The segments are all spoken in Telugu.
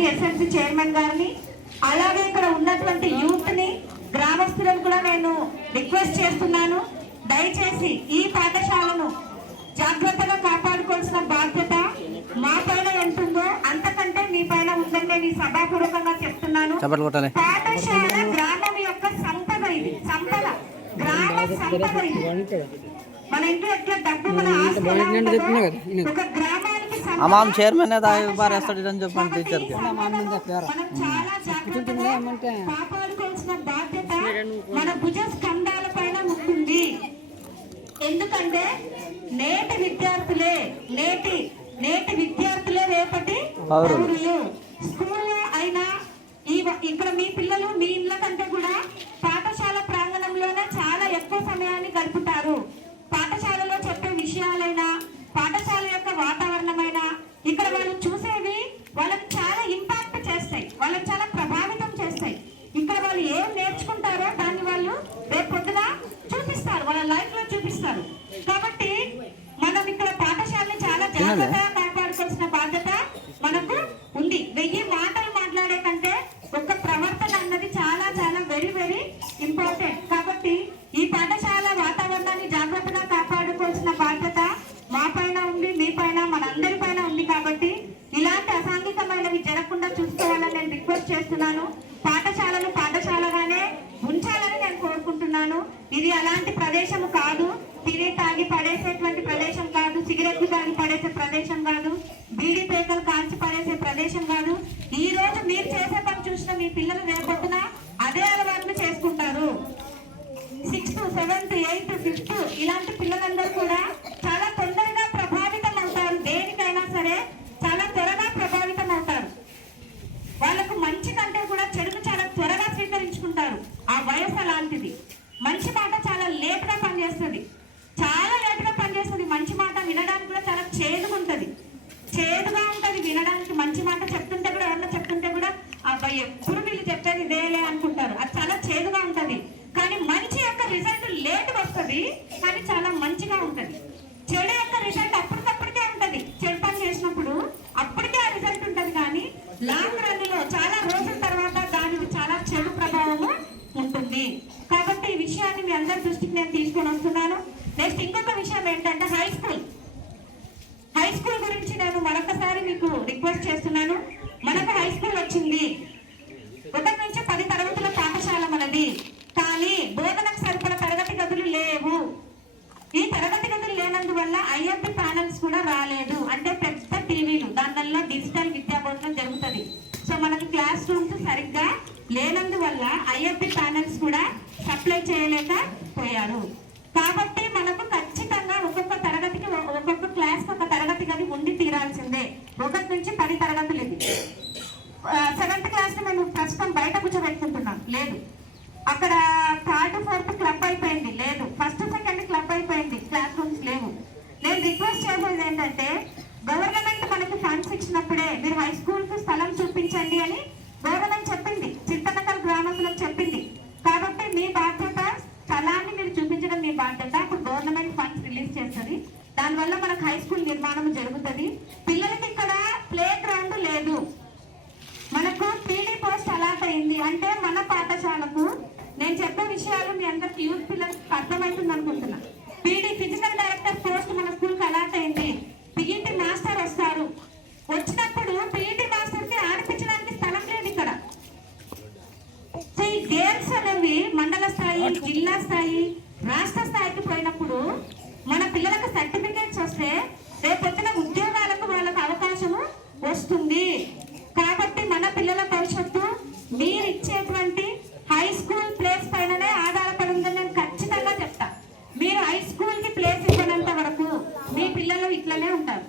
గారిని, ఎస్ఎంసీ చైర్మన్ గారిని, అలాగే ఇక్కడ ఉన్నటువంటి యూత్ ని, గ్రామస్తులను కూడా నేను రిక్వెస్ట్ చేస్తున్నాను. దయచేసి ఈ పాఠశాలను జాగ్రత్తగా కాపాడుకోవాల్సిన బాధ్యత మా పైన ఉంటుందో అంతకంటే మీ పైన ఉందని నేను ఈ సభాపూర్వకంగా చెప్తున్నాను. పాఠశాల గ్రామం యొక్క సంపద, ఇది సంపద, గ్రామ సంపద. ఇది మన ఇంట్లో ఎట్లా డబ్బు మన ఆస్తి ఒక గ్రామానికి చైర్మన్ చెప్పండి టీచర్ మనం చాలా జాగ్రత్తగా కాపాడుకోవాల్సిన బాధ్యత మన భుజ స్కంధాల పైన ఉంటుంది. ఎందుకంటే నేటి విద్యార్థులే రేపటి పౌరులు. స్కూల్లో అయినా ఇక్కడ మీ పిల్లలు మీ ఇళ్ళ కంటే కూడా పాఠశాల ప్రాంగణంలోనే చాలా ఎక్కువ సమయాన్ని గడుపుతారు. పాఠశాలలో చెప్పే విషయాలైనా, పాఠశాల యొక్క వాతావరణమైనా, ఇక్కడ వాళ్ళు చూసేవి వాళ్ళని చాలా ఇంపాక్ట్ చేస్తాయి, వాళ్ళని చాలా ప్రభావితం చేస్తాయి. ఇక్కడ వాళ్ళు ఏం నేర్చుకుంటారో దాన్ని వాళ్ళు రేపు పొద్దున చూపిస్తారు, వాళ్ళ లైఫ్ లో చూపిస్తారు. కాబట్టి మనం ఇక్కడ పాఠశాలని చాలా జాగ్రత్తగా కాపాడుకోవాల్సిన బాధ్యత మనకు ఉంది. 1000 మాటలు మాట్లాడే కంటే ఒక ప్రవర్తన అన్నది చాలా చాలా వెరీ వెరీ ఇంపార్టెంట్. కాబట్టి ఈ పాఠశాల వాతావరణాన్ని జాగ్రత్తగా కాపాడుకోవాల్సిన బాధ్యత మా పైన ఉంది, మీ పైన, మనందరి పైన ఉంది. కాబట్టి ఇలాంటి అసాంఘికమైనవి జరగకుండా చూసుకోవాలని నేను రిక్వెస్ట్ చేస్తున్నాను. పాఠశాలను పాఠశాలగానే ఉంచాలని నేను కోరుకుంటున్నాను. ఇది అలాంటి ప్రదేశం కాదు, తిని తాగి పడేసేటువంటి ప్రదేశం కాదు, సిగరెట్లు తాగి పడేసే ప్రదేశం కాదు, బీడీ పేకలు కాల్చి పడేసే ప్రదేశం కాదు. ఈ రోజు మీరు చేసే పని చూసిన మీ పిల్లలు రేపొద్దున అదే అలవాట్లు చేసుకుంటారు. 6th, 7th, 8th, 5th ఇలాంటి పిల్లలందరూ కూడా చాలా తొందరగా ప్రభావితం అవుతారు. దేనికైనా సరే చాలా త్వరగా ప్రభావితం అవుతారు. వాళ్ళకు మంచి కంటే కూడా చెడును చాలా త్వరగా స్వీకరించుకుంటారు. ఆ వయసు అలాంటిది. మంచి మాట చాలా లేట్గా పనిచేస్తుంది, చాలా లేట్గా పనిచేస్తుంది. మంచి మాట వినడానికి కూడా చాలా చేదుగా ఉంటుంది వినడానికి. మంచి మాట చెప్తుంటే కూడా, ఎవరన్నా చెప్తుంటే కూడా అబ్బాయి ఎప్పుడు వీళ్ళు చెప్పేది ఇదేలే అనుకుంటారు. అది చాలా చేదుగా ఉంటుంది. కానీ మంచి యొక్క రిజల్ట్ లేట్గా వస్తుంది, కానీ చాలా మంచిగా ఉంటుంది. చెడు యొక్క రిజల్ట్ అప్పటికప్పటికే ఉంటుంది. చెడు పని చేసినప్పుడు అప్పటికే ఆ రిజల్ట్ ఉంటుంది, కానీ లాంగ్ రన్ లో చాలా రోజుల తర్వాత దానికి చాలా చెడు ప్రభావము ఉంటుంది. కాబట్టి ఈ విషయాన్ని మీ అందరి దృష్టికి నేను తీసుకొని వస్తున్నాను. నెక్స్ట్ ఇంకొక విషయం ఏంటంటే హై స్కూల్ గురించి నేను మరొకసారి మీకు రిక్వెస్ట్ చేస్తున్నాను. మనకు హై స్కూల్ వచ్చింది, 1 నుంచి 10 తరగతుల పాఠశాల మనది. కానీ బోధనకు సరిపడ తరగతి గదులు లేవు. ఈ తరగతి గదులు లేనందువల్ల ఐఎఫ్బి ప్యానల్స్ కూడా రాలేదు. అంటే పెద్ద టీవీలు, దానివల్ల డిజిటల్ విద్యా బోధన జరుగుతుంది. సో మనకి క్లాస్ రూమ్స్ సరిగ్గా లేనందువల్ల ఐఎఫ్బి ప్యానల్స్ కూడా సప్లై చేయలేకపోయారు. కాబట్టి మనకు ఖచ్చితంగా ఒక్కొక్క తరగతికి, ఒక్కొక్క క్లాస్ ఒక తరగతి గది ఉండి తీరాల్సిందే. 1 నుంచి 10 తరగతులు. ఇది 7th క్లాస్ మేము ప్రస్తుతం బయట కూర్చోబెట్టుకుంటున్నాం, లేదు. అక్కడ 3rd, 4th క్లబ్ అయిపోయింది, లేదు. 1st, 2nd క్లబ్ అయిపోయింది, క్లాస్ రూమ్స్ లేవు. నేను రిక్వెస్ట్ చేసేది ఏంటంటే, గవర్నమెంట్ మనకి ఫండ్స్ ఇచ్చినప్పుడే మీరు హై స్కూల్ కు స్థలం చూపించండి అని గవర్నమెంట్ చెప్పింది, చింతనకల్ గ్రామంలో చెప్పింది. కాబట్టి మీ బాధ్యత, స్థలాన్ని మీరు చూపించడం మీ బాధ్యత. అప్పుడు గవర్నమెంట్ ఫండ్స్ రిలీజ్ చేస్తుంది, దానివల్ల మనకు హై స్కూల్ నిర్మాణం జరుగుతుంది. పిల్లలకి ఇక్కడ ప్లే గ్రౌండ్ లేదు, మనకు పీడీ పోస్ట్ అలాట్ అయింది. అంటే మన పాఠశాలకు నేను చెప్పే విషయాలు మీ అందరికి యూత్ పిల్లలకి అర్థమవుతుంది అనుకుంటున్నా. పీడీ ఫిజికల్ డైరెక్టర్ పోస్ట్ మన స్కూల్కి అలాట్ అయింది. పీఈటీ మాస్టర్ వస్తారు, వచ్చినప్పుడు పీఈటీ మాస్టర్ కి ఆడిపించడానికి స్థలం లేదు ఇక్కడ. సో ఈ గేమ్స్ అనేవి మండల స్థాయి, జిల్లా స్థాయి, రాష్ట్ర స్థాయికి పోయినప్పుడు మన పిల్లలకు సర్టిఫికేట్స్ వస్తే రేపొచ్చిన ఉద్యోగాలకు వాళ్ళకు అవకాశము వస్తుంది. కాబట్టి మన పిల్లల భవిష్యత్తు మీరు ఇచ్చేటువంటి హై స్కూల్ ప్లేస్ పైననే ఆధారపడి ఉందని నేను ఖచ్చితంగా చెప్తా. మీరు హై స్కూల్ కి ప్లేస్ ఇవ్వనంత వరకు మీ పిల్లలు ఇట్లనే ఉంటారు.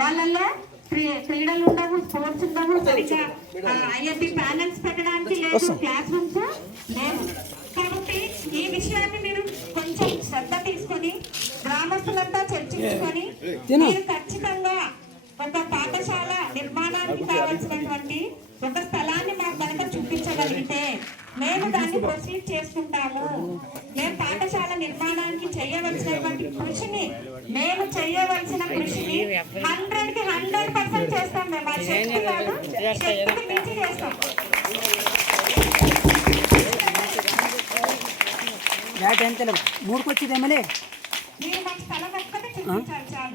వాళ్ళల్లో క్రీడలు ఉండవు, స్పోర్ట్స్ ఉండవు, సరిగ్గా ఐఎఫ్బి ప్యానల్స్ పెట్టడానికి లేదు, క్లాస్ రూమ్స్ లేవు. కాబట్టి ఈ విషయాన్ని మీరు కొంచెం శ్రద్ధ తీసుకొని గ్రామస్తులంతా చర్చించుకొని మీరు ఖచ్చితంగా ఒక పాఠశాల నిర్మాణానికి కావాల్సినటువంటి ఒక స్థలాన్ని మాకు కనుక చూపించగలిగితే మేము దాన్ని ప్రొసీడ్ చేసుకుంటాము. మేము పాఠశాల నిర్మాణానికి చేయవలసినటువంటి కృషిని 100కి 100% చేస్తాం. మేము శక్తి కాదు, శక్తికి మించి చేస్తాం. బ్యాట్ ఎంత 3కి వచ్చింది ఎమ్మెల్యే మీరు మాకు స్థలం ఒక్కటే చూపించాలి చాలు.